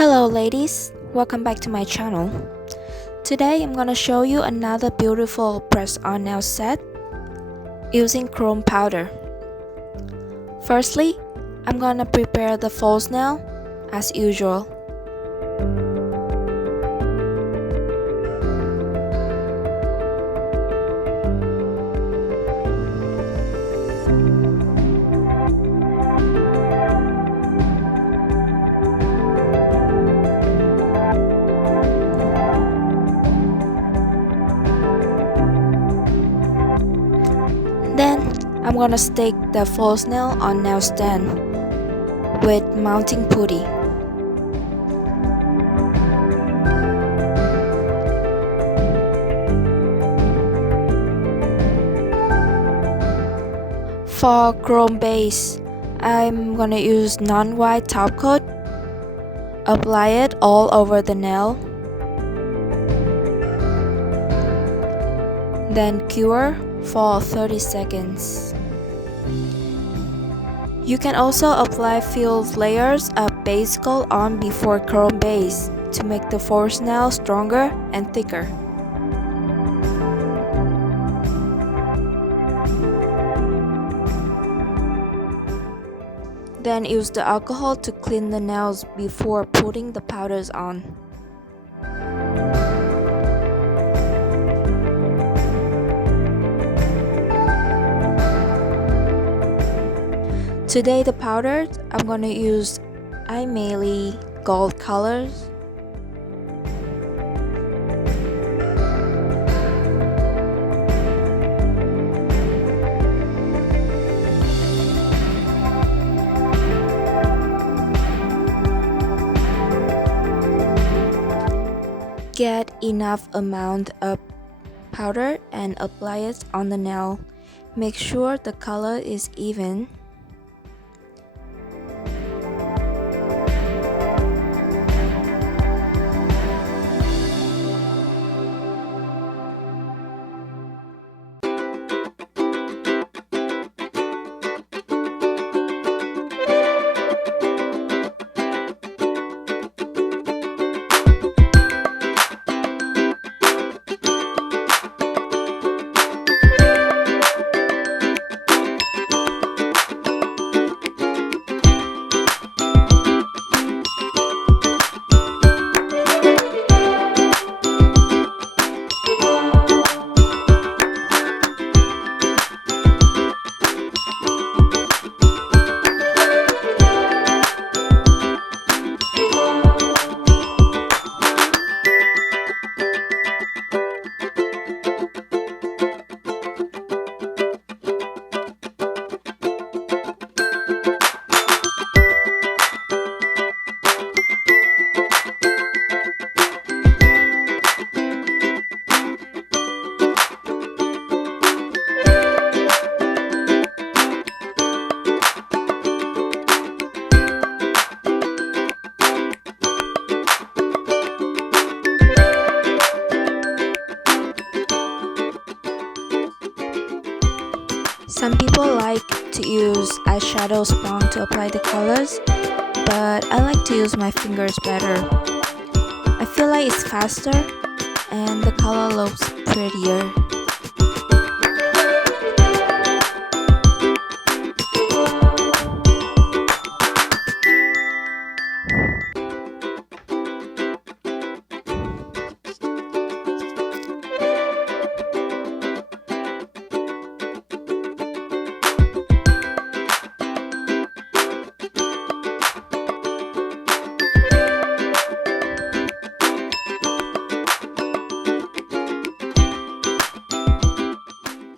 Hello ladies, welcome back to my channel. Today I'm gonna show you another beautiful press-on nail set using chrome powder. Firstly, I'm gonna prepare the false nail as usual. Then I'm gonna stick the false nail on nail stand with mounting putty. For chrome base, I'm gonna use non-white top coat. Apply it all over the nail. Then cure for 30 seconds. You can also apply few layers of base coat on before chrome base to make the false nail stronger and thicker. Then use the alcohol to clean the nails before putting the powders on. Today the powders, I'm gonna use Aimeli gold colors. Get enough amount of powder and apply it on the nail. Make sure the color is even. Some people like to use eyeshadow sponge to apply the colors, but I like to use my fingers better. I feel like it's faster and the color looks prettier.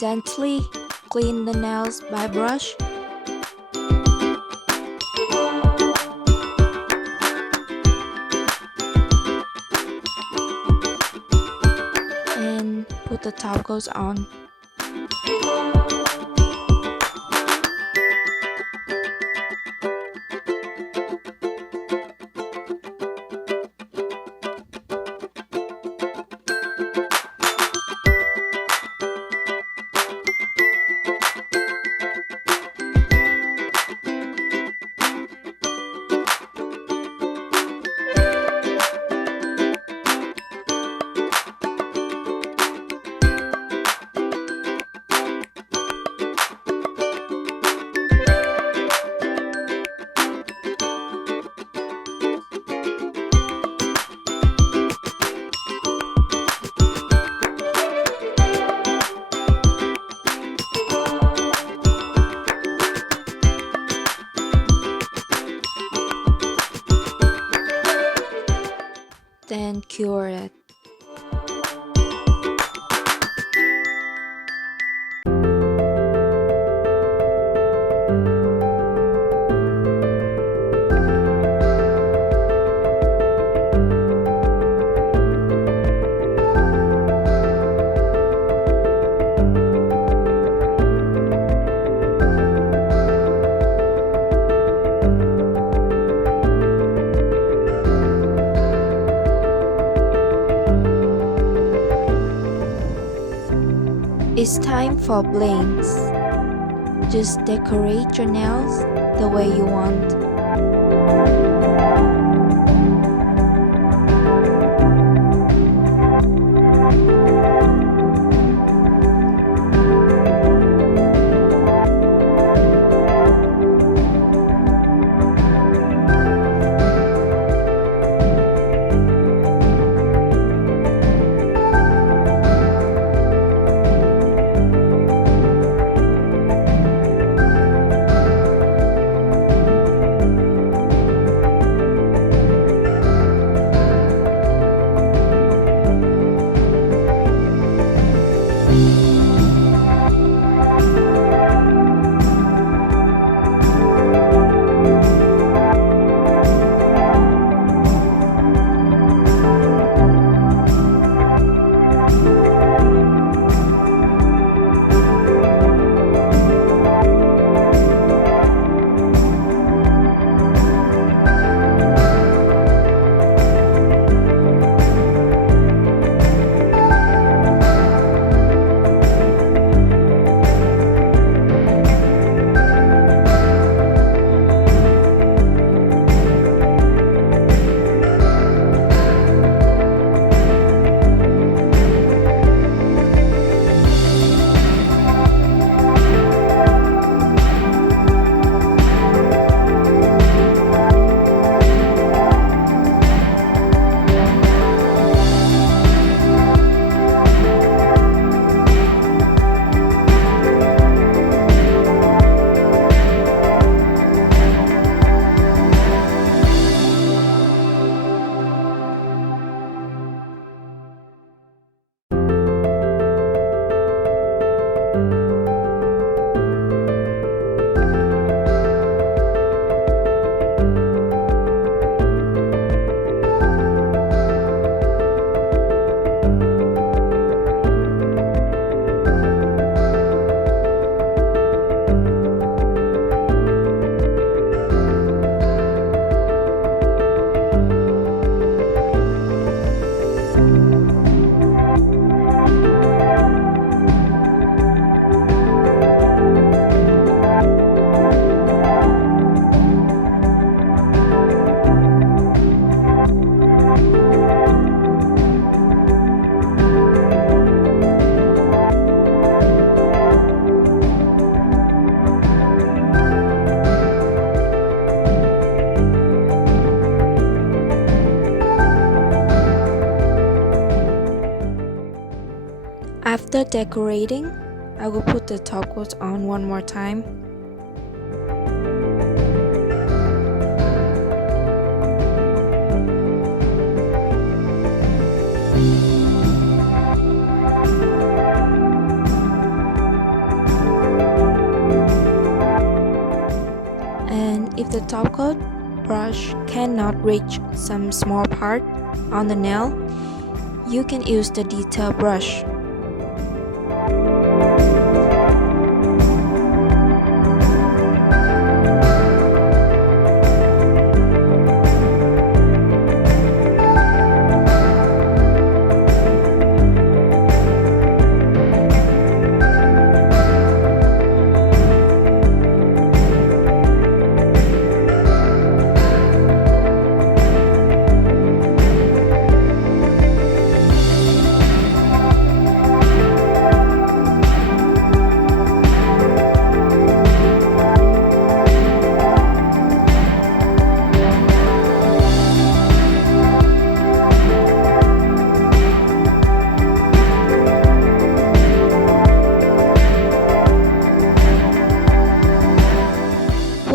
Gently clean the nails by brush. And put the top coat on. and cure it. It's time for blings. Just decorate your nails the way you want. After decorating, I will put the top coat on one more time. And if the top coat brush cannot reach some small part on the nail, you can use the detail brush.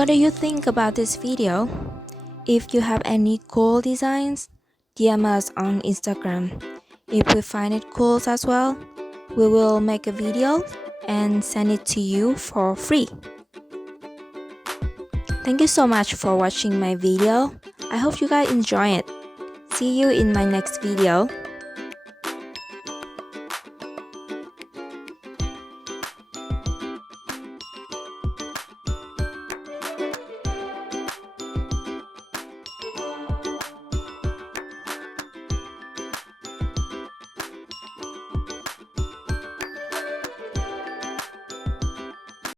What do you think about this video? If you have any cool designs, DM us on Instagram. If we find it cool as well, we will make a video and send it to you for free. Thank you so much for watching my video. I hope you guys enjoy it. See you in my next video.